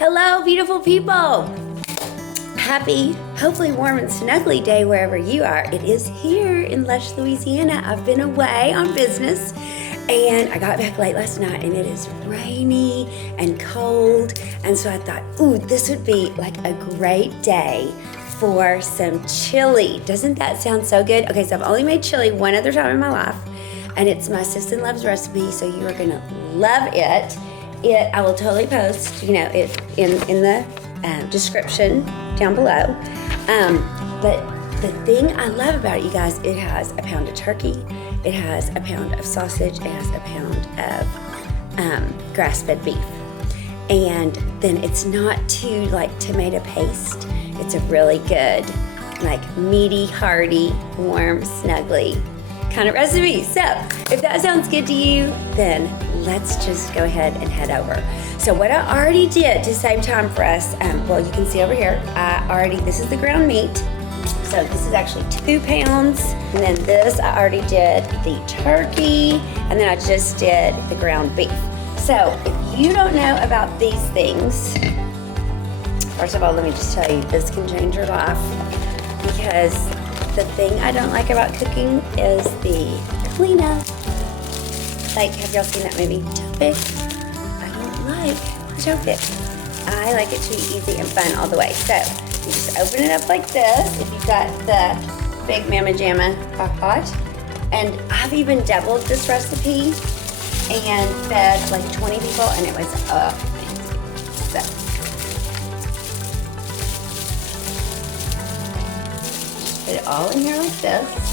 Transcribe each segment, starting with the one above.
Hello, beautiful people. Happy, hopefully warm and snuggly day wherever you are. It is here in Lush, Louisiana. I've been away on business and I got back late last night and it is rainy and cold. And so I thought, ooh, this would be like a great day for some chili. Doesn't that sound so good? Okay, so I've only made chili one other time in my life and it's my sister-in-law's recipe, so you are gonna love it. I will totally post, it in the description down below. But the thing I love about it, you guys, it has a pound of turkey, it has a pound of sausage, it has a pound of grass-fed beef. And then it's not too like tomato paste. It's a really good, like meaty, hearty, warm, snuggly kind of recipe. So if that sounds good to you, then let's just go ahead and head over. So what I already did to save time for us, well, you can see over here, this is the ground meat. So this is actually 2 pounds. And then this, I already did the turkey. And then I just did the ground beef. So if you don't know about these things, first of all, let me just tell you, this can change your life, because the thing I don't like about cooking is the cleanup. Like, have y'all seen that movie, Topic? I don't like Topic. I like it to be easy and fun all the way. So, you just open it up like this, if you've got the big Mama Jamma Crockpot. And I've even doubled this recipe and fed like 20 people, and it was amazing. So, put it all in here like this.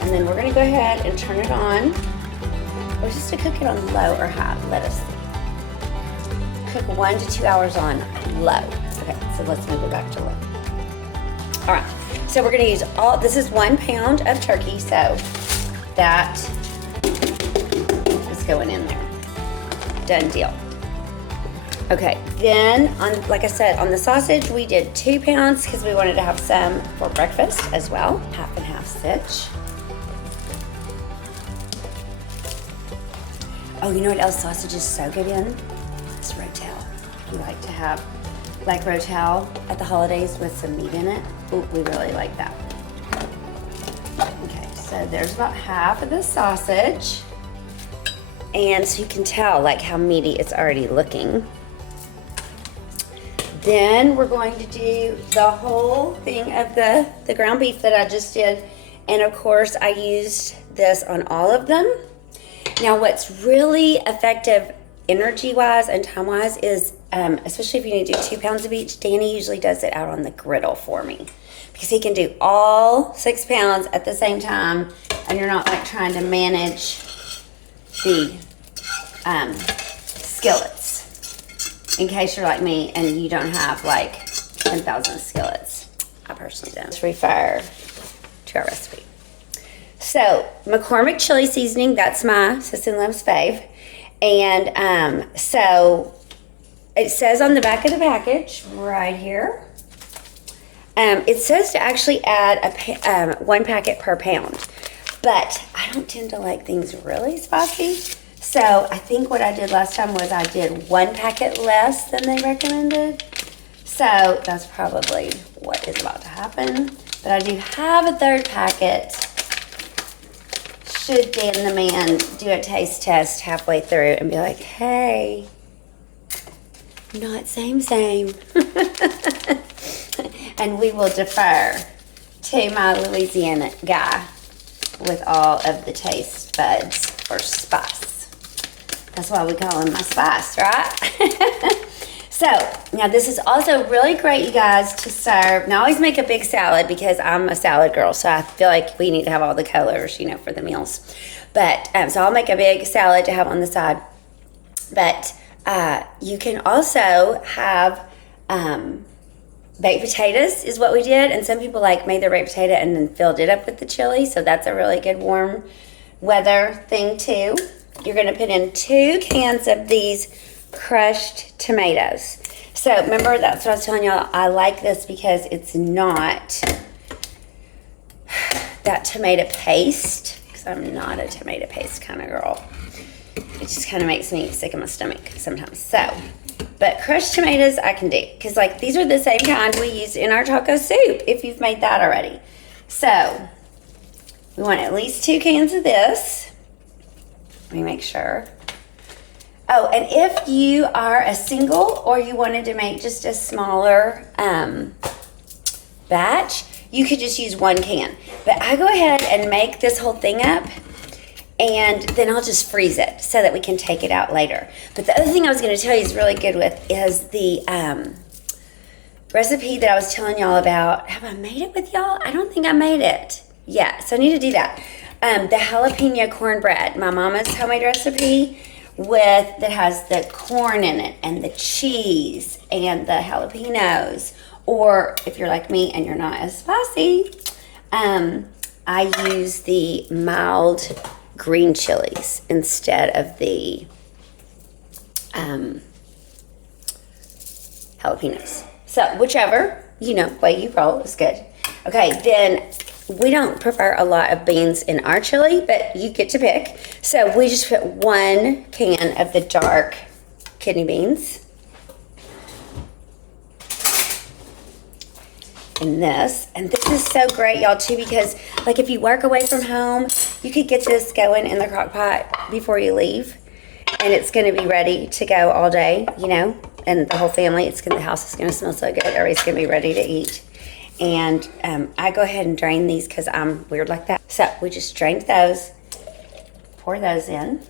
And then we're gonna go ahead and turn it on. Or just to cook it on low or high, let us see. Cook 1 to 2 hours on low. Okay, so let's move it back to low. All right, so we're gonna use this is 1 pound of turkey, so that is going in there. Done deal. Okay, then, like I said, on the sausage, we did 2 pounds because we wanted to have some for breakfast as well. Half and half stitch. Oh, you know what else sausage is so good in? It's rotel. We like to have like rotel at the holidays with some meat in it. Ooh, we really like that. Okay, so there's about half of the sausage. And so you can tell like how meaty it's already looking. Then we're going to do the whole thing of the ground beef that I just did. And of course, I used this on all of them. Now, what's really effective energy-wise and time-wise is, especially if you need to do 2 pounds of each, Danny usually does it out on the griddle for me. Because he can do all 6 pounds at the same time, and you're not like trying to manage the skillets. In case you're like me and you don't have like 10,000 skillets. I personally don't. Let's refire to our recipe. So, McCormick Chili Seasoning, that's my sister-in-law's fave. And so, it says on the back of the package, right here, it says to actually add 1 packet per pound. But I don't tend to like things really spicy. So I think what I did last time was I did 1 packet less than they recommended. So that's probably what is about to happen. But I do have a 3rd packet. Should Dan the man do a taste test halfway through and be like, hey, not same. And we will defer to my Louisiana guy with all of the taste buds for spice. That's why we call him my spice, right? So, now this is also really great, you guys, to serve. Now, I always make a big salad because I'm a salad girl, so I feel like we need to have all the colors, for the meals. But, so I'll make a big salad to have on the side. But you can also have baked potatoes is what we did. And some people made their baked potato and then filled it up with the chili. So that's a really good warm weather thing too. You're going to put in 2 cans of these crushed tomatoes. So remember, that's what I was telling y'all. I like this because it's not that tomato paste, because I'm not a tomato paste kind of girl. it just kind of makes me sick in my stomach sometimes. So, but crushed tomatoes I can do, because like these are the same kind we used in our taco soup, if you've made that already. So, we want at least 2 cans of this. Let me make sure. Oh, and if you are a single or you wanted to make just a smaller batch, you could just use 1 can. But I go ahead and make this whole thing up, and then I'll just freeze it so that we can take it out later. But the other thing I was going to tell you is really good with is the recipe that I was telling y'all about. Have I made it with y'all? I don't think I made it. Yeah, so I need to do that. The jalapeno cornbread, my mama's homemade recipe that has the corn in it and the cheese and the jalapenos. Or if you're like me and you're not as spicy, I use the mild green chilies instead of the jalapenos. So whichever, way you roll is good. Okay, then we don't prefer a lot of beans in our chili, but you get to pick. So we just put 1 can of the dark kidney beans in this. And this is so great, y'all, too, because like if you work away from home, you could get this going in the crock pot before you leave, and it's going to be ready to go all day, and the whole family, the house is going to smell so good. Everybody's going to be ready to eat. And I go ahead and drain these because I'm weird like that. So we just drained those, pour those in.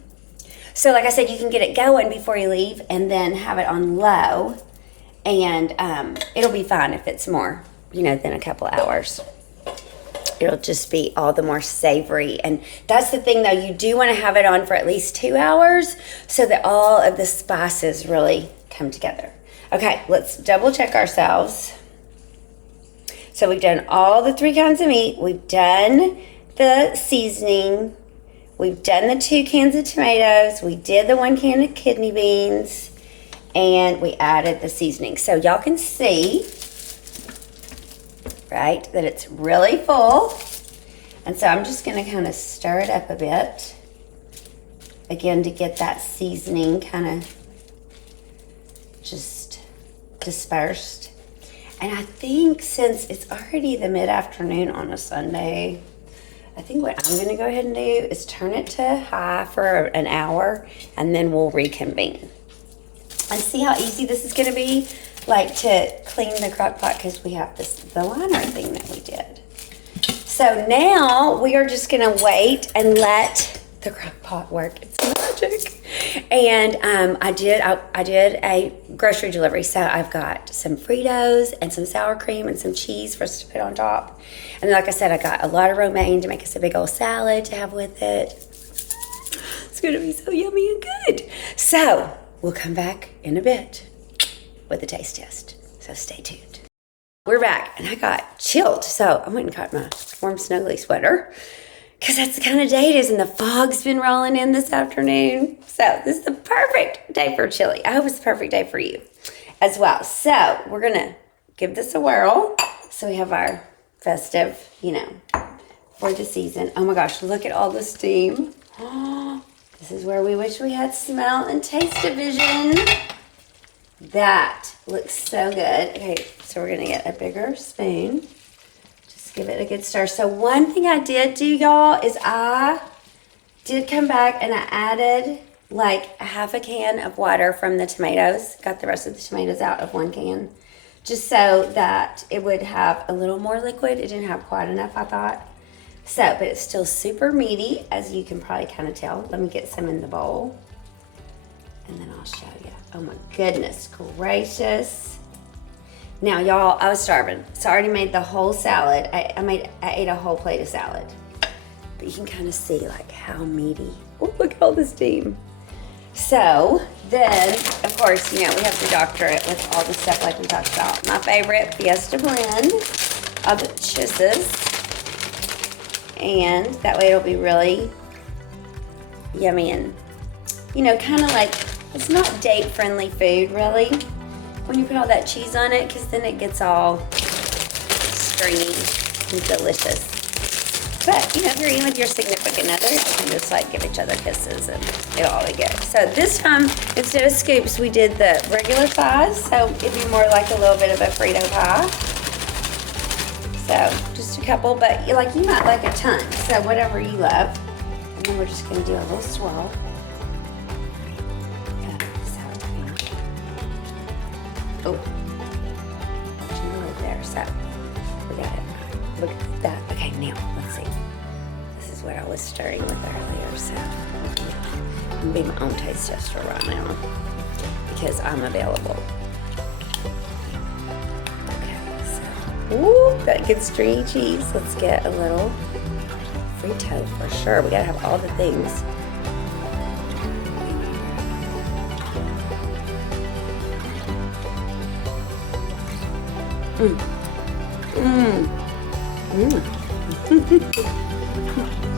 So like I said, you can get it going before you leave and then have it on low, and it'll be fine if it's more, than a couple hours. It'll just be all the more savory. And that's the thing, though, you do want to have it on for at least 2 hours so that all of the spices really come together. Okay, let's double check ourselves. So we've done all the 3 kinds of meat. We've done the seasoning. We've done the 2 cans of tomatoes. We did the 1 can of kidney beans. And we added the seasoning. So y'all can see, right, that it's really full. And so I'm just going to kind of stir it up a bit. Again, to get that seasoning kind of just dispersed. And I think since it's already the mid-afternoon on a Sunday, I think what I'm going to go ahead and do is turn it to high for an hour, and then we'll reconvene. And see how easy this is going to be, like to clean the crock pot, because we have the liner thing that we did. So now we are just going to wait and let the crock pot work its magic. And I did a grocery delivery, so I've got some Fritos and some sour cream and some cheese for us to put on top. And like I said, I got a lot of romaine to make us a big old salad to have with it. It's gonna be so yummy and good. So we'll come back in a bit with the taste test, so stay tuned. We're back, and I got chilled, so I went and got my warm snuggly sweater, because that's the kind of day it is, and the fog's been rolling in this afternoon. So this is the perfect day for chili. I hope it's the perfect day for you as well. So we're going to give this a whirl. So we have our festive, for the season. Oh my gosh, look at all the steam. Oh, this is where we wish we had smell and taste division. That looks so good. Okay, so we're going to get a bigger spoon. Give it a good stir. So one thing I did do, y'all, is I did come back and I added like 1/2 can of water from the tomatoes. Got the rest of the tomatoes out of 1 can. Just so that it would have a little more liquid. It didn't have quite enough, I thought. So, but it's still super meaty, as you can probably kind of tell. Let me get some in the bowl. And then I'll show you. Oh my goodness gracious. Now, y'all, I was starving, so I already made the whole salad. I ate a whole plate of salad. But you can kind of see, like, how meaty. Oh, look at all the steam. So, then, of course, we have to doctor it with all the stuff like we talked about. My favorite Fiesta blend of the cheeses. And that way it'll be really yummy and, kind of like, it's not date-friendly food, really, when you put all that cheese on it, because then it gets all stringy and delicious. But, you know, if you're eating with your significant other, you can just like give each other kisses and it'll all be good. So this time, instead of scoops, we did the regular pies. So it'd be more like a little bit of a Frito pie. So just a couple, but like you might like a ton. So whatever you love. And then we're just gonna do a little swirl. Oh, right there. So we got it. Look at that. Okay, now let's see. This is what I was stirring with earlier. So I'm gonna be my own taste tester right now because I'm available. Okay, so ooh, that good stringy cheese. Let's get a little Frito for sure. We gotta have all the things.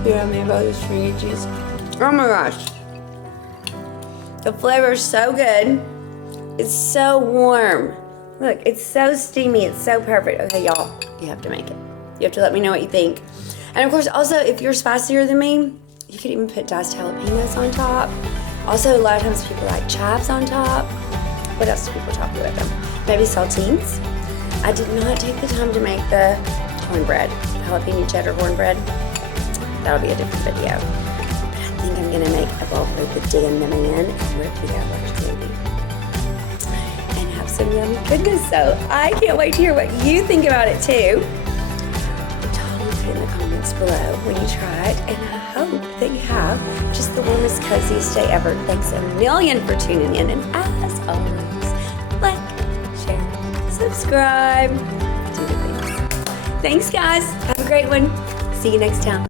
Yeah, maybe about this stringy cheese. Oh my gosh. The flavor is so good. It's so warm. Look, it's so steamy. It's so perfect. Okay, y'all, you have to make it. You have to let me know what you think. And of course, also, if you're spicier than me, you could even put diced jalapenos on top. Also, a lot of times people like chives on top. What else do people top it with them? Maybe saltines. I did not take the time to make the cornbread, jalapeno cheddar cornbread. That'll be a different video. But I think I'm gonna make a bowl with the Dan the Man and rip the yellow candy. And have some yummy goodness. So I can't wait to hear what you think about it too. Totally put in the comments below when you try it. And I hope that you have just the warmest, coziest day ever. Thanks a million for tuning in. And as always, like, share, subscribe, do the things. Thanks guys. Have a great one. See you next time.